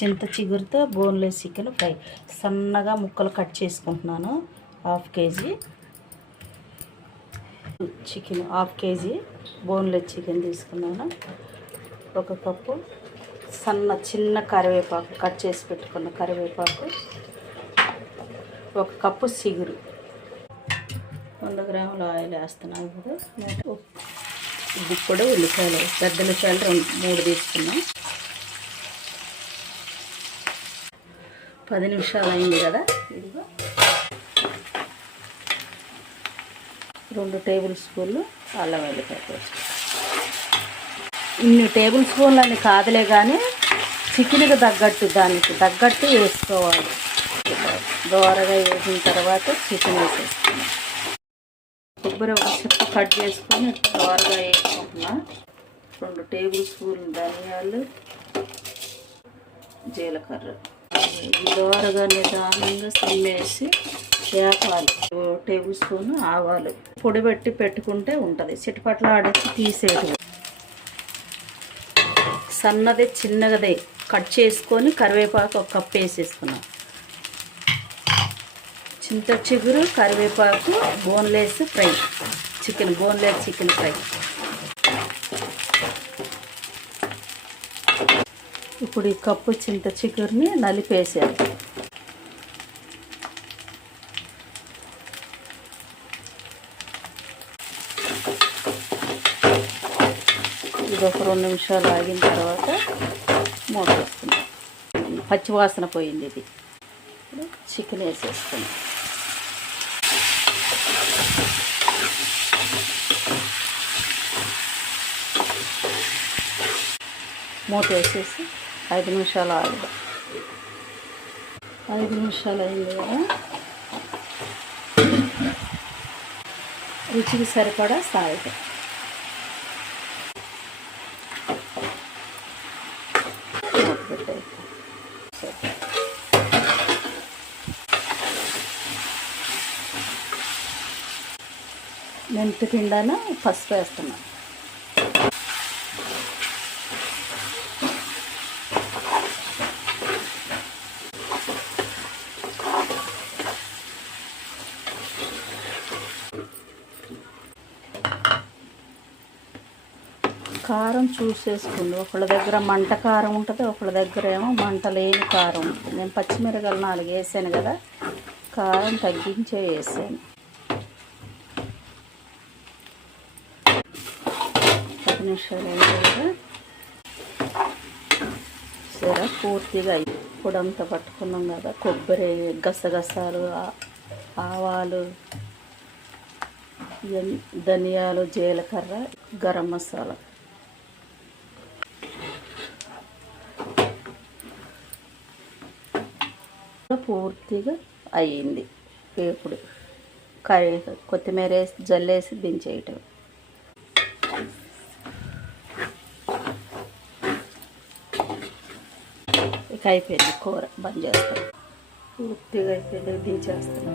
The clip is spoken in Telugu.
చింత చిగురుతో బోన్లెస్ చికెన్ ఫ్రై సన్నగా ముక్కలు కట్ చేసుకుంటున్నాను. Half KG chicken, half KG boneless chicken తీసుకున్నాను. ఒక కప్పు చిన్న కరివేపాకు, కట్ చేసి పెట్టుకున్న కరివేపాకు, ఒక కప్పు చిగురు, 100 గ్రాముల ఆయిల్ వేస్తున్నాను. ఇప్పుడు ఇప్పుడు ఉల్లిపాయలు, పెద్ద ఉల్లిపాయలు 3 తీసుకున్నాం. 10 నిమిషాలు అయింది కదా. ఇదిగో 2 టేబుల్ స్పూన్లు అల్లం వెల్లిపాయ పేస్ట్. ఇన్ని టేబుల్ స్పూన్లు అని కాదులే కానీ చికెన్కి దానికి తగ్గట్టు వేసుకోవాలి. దోరగా వేసిన తర్వాత చికెన్ వేసేసుకున్నాం. కొబ్బరి ఒక చెక్క కట్ చేసుకొని దోరగా వేసుకుంటున్నా. 2 టేబుల్ స్పూన్లు ధనియాలు, జీలకర్ర దోరగా నిదానంగా సిమ్మేసి వేపాలి. 1 టేబుల్ స్పూన్ ఆవాలు పొడి పెట్టి పెట్టుకుంటే ఉంటుంది. చిటపట్ల ఆడేసి తీసేది. సన్నది చిన్నగదే కట్ చేసుకొని కరివేపాకు ఒక కప్పు వేసేసుకున్నాం. చింత చిగురు, కరివేపాకు, boneless fry chicken, boneless chicken fry. ఇప్పుడు ఈ కప్పు చింత చిగురుని నలిపేసాను. ఇది ఒక 2 నిమిషాలు ఆగిన తర్వాత మూత వేసుకుందాం. పచ్చివాసన పోయింది. ఇది చికెన్ వేసేసుకుందాం. మూత వేసేసి 5 నిమిషాలు ఆగి. 5 నిమిషాలు అయింది కదా. రుచికి సరిపడా సాల్ట్, మెంతి పిండాన పసుపు వేస్తున్నాను. కారం చూసేసుకోండి. ఒకళ్ళ దగ్గర మంట కారం ఉంటుంది, ఒకళ్ళ దగ్గర ఏమో మంట లేని కారం ఉంటుంది. నేను పచ్చిమిరపకాయలు 4 వేసాను కదా, కారం తగ్గించే వేసాను. 10 నిమిషాలు అయింది. సరే పూర్తిగా పొడంతా పట్టుకున్నాం కదా. కొబ్బరి, గసగసాలు, ఆవాలు, ధనియాలు, జీలకర్ర, గరం మసాలా పూర్తిగా అయ్యింది. ఇప్పుడు కొత్తిమీర వేసి జల్లేసి దించేయటం. ఇక అయిపోయింది కూర. బంద్ చేస్తాను. పూర్తిగా అయిపోయింది, దించేస్తాను.